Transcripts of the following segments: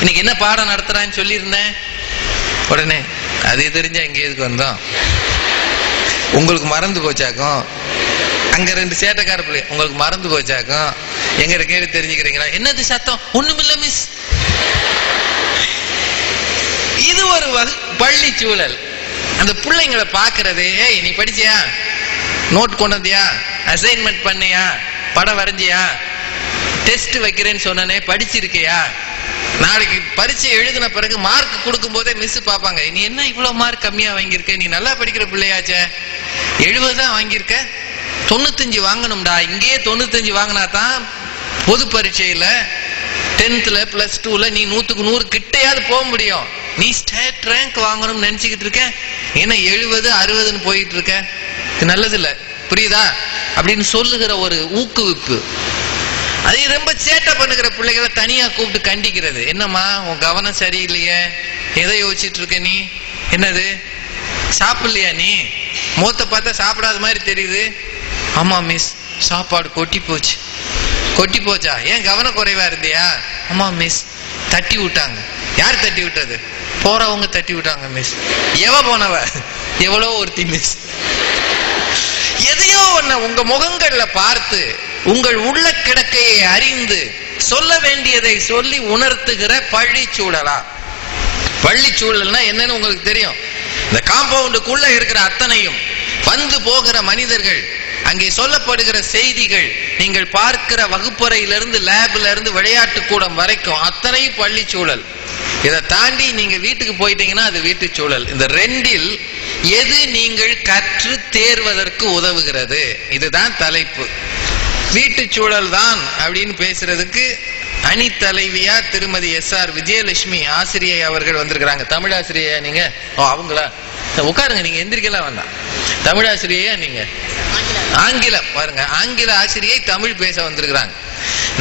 இன்னைக்கு என்ன பாடம் நடத்துறான்னு சொல்லியிருந்தேன். உடனே அது தெரிஞ்சா இங்க எதுக்கு வந்தோம்? உங்களுக்கு மறந்து போச்சாக்கும். அங்க 2 சேட்டைக்கார பிள்ளை உங்களுக்கு மறந்து போச்சாக்கும். எங்க கேட்டு தெரிஞ்சுக்கிறீங்களா? என்னது சத்தம்? ஒண்ணுமில்ல மிஸ். இது ஒரு பள்ளி சூழல். அந்த பிள்ளைங்களை பாக்குறது, ஏய் நீ படிச்சியா, நோட் கொண்டு வந்தியா, அசைன்மெண்ட் பண்ணியா, படம் வரைஞ்சியா, டெஸ்ட் வைக்கிறேன்னு சொன்னனே படிச்சிருக்கியா, நாளைக்கு பரீட்சை எழுதின பிறகு மார்க் கொடுக்கும் போதே மிஸ் பாப்பாங்க, நீ என்ன இவ்வளவு மார்க் கம்மியா வாங்கியிருக்க, நீ நல்லா படிக்கிற பிள்ளையாச்சே, 70 தான் வாங்கியிருக்க, 95 வாங்கணும்டா. இங்கேயே 95 வாங்கினா தான் பொது பரீட்சையில 10th +2 நீ 100க்கு 100 கிட்டையாவது போக முடியும். நீ ஸ்டேட் ரேங்க் வாங்கணும்னு நினைச்சுக்கிட்டு இருக்க, ஏன்னா 70 60ன்னு போயிட்டு இருக்க, இது நல்லது இல்ல, புரியுதா அப்படின்னு சொல்லுகிற ஒரு ஊக்குவிப்பு. அதே ரொம்ப சேட்டை பண்ணுகிற பிள்ளைகளை தனியா கூப்பிட்டு கண்டிக்கிறது. என்னம்மா உன் கவனம் சரியில்லையே, எதை யோசிச்சுட்டு இருக்க நீ, என்னது சாப்பிடலையா, நீ மூத்த பார்த்தா சாப்பிடாத மாதிரி தெரியுது. ஆமா மிஸ், சாப்பாடு கொட்டி போச்சு. கொட்டி போச்சா? ஏன் கவன குறைவா இருந்தியா? ஆமா மிஸ், தட்டி விட்டாங்க. யார் தட்டி விட்டது? போறவங்க தட்டி விட்டாங்க மிஸ். எவ போனவ? எவ்வளோ ஒருத்தி மிஸ். எதையோ ஒண்ண உங்க முகங்கள்ல பார்த்து உங்கள் உள்ள கிடக்கையை அறிந்து சொல்ல வேண்டியதை சொல்லி உணர்த்துகிற பள்ளி சூழலா? பள்ளி சூழல்னா என்னன்னு உங்களுக்கு தெரியும். இந்த காம்பவுண்டுக்குள்ள இருக்கிற அத்தனையும் வந்து போகிற மனிதர்கள், அங்கே சொல்லப்படுகிற செய்திகள், நீங்கள் பார்க்கிற வகுப்பறையிலிருந்து லேப்ல இருந்து விளையாட்டு கூடம் வரைக்கும் அத்தனையும் பள்ளி சூழல். இதை தாண்டி நீங்க வீட்டுக்கு போயிட்டீங்கன்னா அது வீட்டு சூழல். இந்த 2ல் எது நீங்கள் கற்று தேர்வதற்கு உதவுகிறது? இதுதான் தலைப்பு. வீட்டு சூழல் தான் அப்படின்னு பேசுறதுக்கு அணி தலைவியா திருமதி SR விஜயலட்சுமி ஆசிரியை அவர்கள் வந்திருக்கிறாங்க. தமிழ் ஆசிரியா நீங்க? அவங்களா? உட்காருங்க, நீங்க எந்திரிக்கலாம் வேண்டாம். தமிழ் ஆசிரியா நீங்க? ஆங்கிலம் பாருங்க, ஆங்கில ஆசிரியை தமிழ் பேச வந்திருக்கிறாங்க.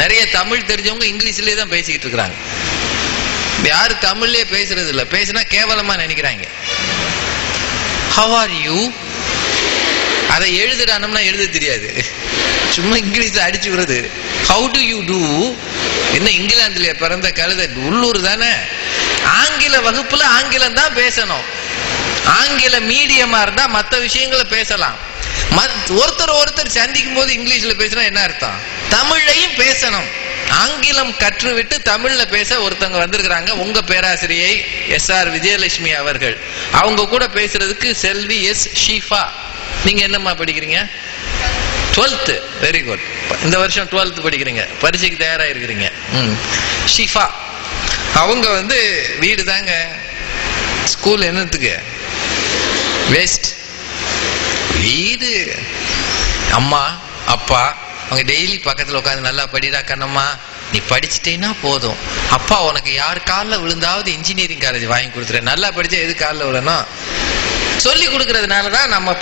நிறைய தமிழ் தெரிஞ்சவங்க இங்கிலீஷ்லயே தான் பேசிக்கிட்டு இருக்கிறாங்க. யாரு தமிழ்லயே பேசுறது இல்ல, பேசினா கேவலமா நினைக்கிறாங்க. How are you? அதை எழுதுறானோம்னா எழுத தெரியாது, சும்மா இங்கிலீஷ்ல அடிச்சு விடுறது. How do you do? என்ன இங்கிலாந்துல பிறந்த கழுத, உள்ளூர் தானே. ஆங்கில வகுப்புல ஆங்கிலம் தான் பேசணும். ஆங்கில மீடியமா இருந்தா மற்ற விஷயங்களை பேசலாம். ஒருத்தர் சந்திக்கும் போது இங்கிலீஷ்ல பேசினா என்ன அர்த்தம்? தமிழையும் பேசணும். ஆங்கிலம் கற்றுவிட்டு தமிழ்ல பேச ஒருத்தவங்க வந்திருக்கிறாங்க. உங்க பேராசிரியை SR விஜயலட்சுமி அவர்கள். அவங்க கூட பேசுறதுக்கு செல்வி S ஷீஃபா. நீங்க என்னம்மா படிக்கிறீங்க? 12th. Very good. இந்த வருஷம் 12th படிக்கிறீங்க, பரீட்சைக்கு தயாரா இருக்கிறீங்க. ஷீஃபா அவங்க வீடு தாங்க. ஸ்கூல் என்னத்துக்கு? வேஸ்ட். வீடு அம்மா அப்பா அவங்க டெய்லி பக்கத்துல உட்காந்து நல்லா படிடா கண்ணம்மா, நீ படிச்சுட்டேன்னா போதும், அப்பா உனக்கு யார் காலில் விழுந்தாவது இன்ஜினியரிங் காலேஜ் வாங்கி கொடுத்துறேன், நல்லா படிச்சா எது காலில் விழணும் சொல்லி கொடுக்கறதுனாலதான் நம்ம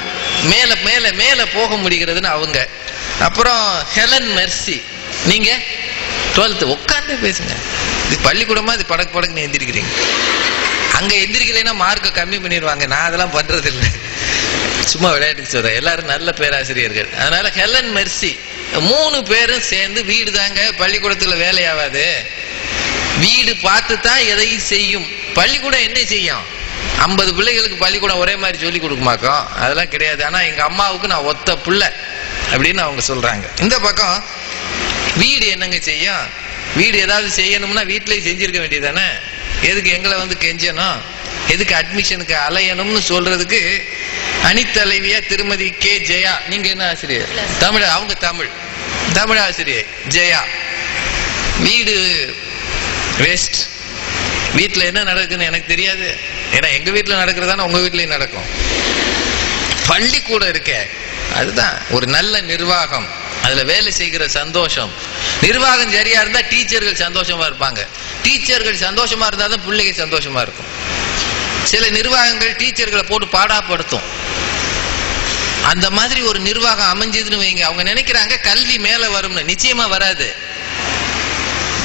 மேல மேல மேல போக முடிகிறதுன்னு அவங்க. அப்புறம் ஹெலன் மெர்சி, நீங்க 12th. உட்காந்து பேசுங்க. இது பள்ளிக்கூடமா? இது படக்கு படக்குன்னு எந்திரிக்கிறீங்க. அங்க எந்திரிக்கலைன்னா மார்க்க கம்மி பண்ணிடுவாங்க. நான் அதெல்லாம் பண்றது இல்லை, சும்மா விளையாட்டுக்கு சொல்றேன். எல்லாரும் நல்ல பேராசிரியர்கள். அதனால ஹெலன் மெர்சி 3 பேரும் சேர்ந்து வீடு தாங்க பள்ளிக்கூடத்துல வேலையாவாது, வீடு பார்த்து தான் எதையும் செய்யும். பள்ளிக்கூடம் என்ன செய்யும்? 50 பிள்ளைகளுக்கு பள்ளிக்கூடம் ஒரே மாதிரி சொல்லி கொடுக்குமாக்கும்? அதெல்லாம் கிடையாது. ஆனா எங்க அம்மாவுக்கு நான் ஒத்த பிள்ளை அப்படின்னு அவங்க சொல்றாங்க. இந்த பக்கம் வீடு என்னங்க செய்யும்? வீடு ஏதாவது செய்யணும்னா வீட்டிலேயே செஞ்சிருக்க வேண்டியதானே. எதுக்கு எங்களை கெஞ்சணும்? எதுக்கு அட்மிஷனுக்கு அலையணும்னு சொல்றதுக்கு அணித்தலைவியா திருமதி K ஜெயா. நீங்க என்ன ஆசிரியர்? தமிழ். அவங்க தமிழ் ஆசிரியர் ஜெயா. வீடு வேஸ்ட். வீட்டுல என்ன நடக்குன்னு எனக்கு தெரியாது, ஏன்னா எங்க வீட்டுல நடக்கிறதான உங்க வீட்லயும் நடக்கும். பள்ளிக்கூடம் இருக்க, அதுதான் ஒரு நல்ல நிர்வாகம், அதுல வேலை செய்கிற சந்தோஷம். நிர்வாகம் சரியா இருந்தா டீச்சர்கள் சந்தோஷமா இருப்பாங்க. டீச்சர்கள் சந்தோஷமா இருந்தா தான் பிள்ளைங்க சந்தோஷமா இருக்கும். சில நிர்வாகங்கள் டீச்சர்களை போட்டு பாடாப்படுத்தும். அந்த மாதிரி ஒரு நிர்வாகம் அமைஞ்சதுன்னு வைங்க, அவங்க நினைக்கிறாங்க கல்வி மேல வரும்னு. நிச்சயமா வராது.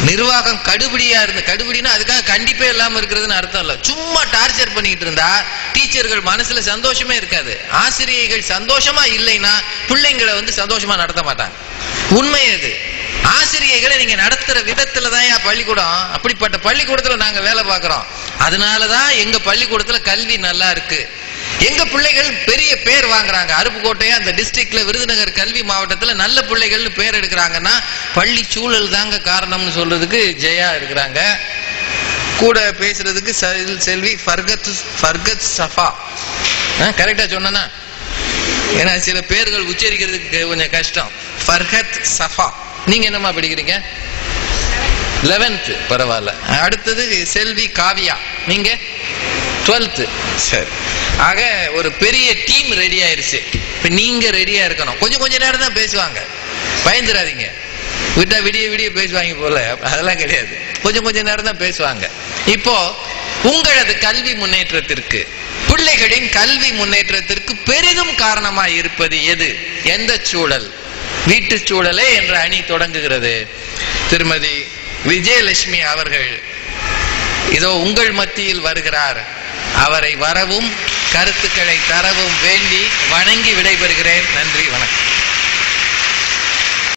நிர்வாகம் கடுபிடியா இருந்து, கடுபிடினா அதுக்காக கண்டிப்பே இல்லாம இருக்கிறதுன்னு அர்த்தம் இல்ல. சும்மா டார்ச்சர் பண்ணிட்டு இருந்தா டீச்சர்கள் மனசுல சந்தோஷமே இருக்காது. ஆசிரியர்கள் சந்தோஷமா இல்லைன்னா பிள்ளைங்களை சந்தோஷமா நடத்த மாட்டாங்க. உண்மை அது. ஆசிரியர்களை நீங்க நடத்துற விதத்துல தான் பள்ளிக்கூடம். அப்படிப்பட்ட பள்ளிக்கூடத்துல நாங்க வேலை பார்க்கிறோம். அதனாலதான் எங்க பள்ளிக்கூடத்துல கல்வி நல்லா இருக்கு. எங்க பிள்ளைகள் பெரிய பேர் வாங்குறாங்க. அருப்புக்கோட்டையா அந்த டிஸ்ட்ரிக்ட்ல விருதுநகர் கல்வி மாவட்டத்துல நல்ல பிள்ளைகள்னு பேர் எடுக்கிறாங்கன்னா பள்ளி சூழல் தாங்க காரணம்னு சொல்றதுக்கு ஜெயா இருக்கிறாங்க. கூட பேசுறதுக்கு செல்வி ஃபர்கத் சஃபா. கரெக்டா சொன்னா? ஏன்னா சில பேர்கள் உச்சரிக்கிறதுக்கு கொஞ்சம் கஷ்டம். ஃபர்கத் சஃபா. நீங்க என்னமா படிக்கிறீங்க? 11th. பரவாயில்ல. அடுத்தது செல்வி காவியா. நீங்க 12th. சரி. ஆக ஒரு பெரிய டீம் ரெடி ஆயிருச்சு. இப்ப நீங்க ரெடியா இருக்கணும். கொஞ்ச நேரம் தான் பேசுவாங்க, பயந்துடாதீங்க. விட்டா விடிய விடிய பேசுவாங்க போல, அதெல்லாம் கிடையாது. கொஞ்ச நேரம் தான் பேசுவாங்க. இப்போ உங்களது கல்வி முன்னேற்றத்திற்கு, பிள்ளைகளின் கல்வி முன்னேற்றத்திற்கு பெரிதும் காரணமாய் இருப்பது எது? எந்த சூழல்? வீட்டு சூழலே என்ற அணி தொடங்குகிறது. திருமதி விஜயலட்சுமி அவர்கள் இதோ உங்கள் மத்தியில் வருகிறார். அவரை வரவும் கருத்துக்களை தரவும் வேண்டி வணங்கி விடைபெறுகிறேன். நன்றி, வணக்கம்.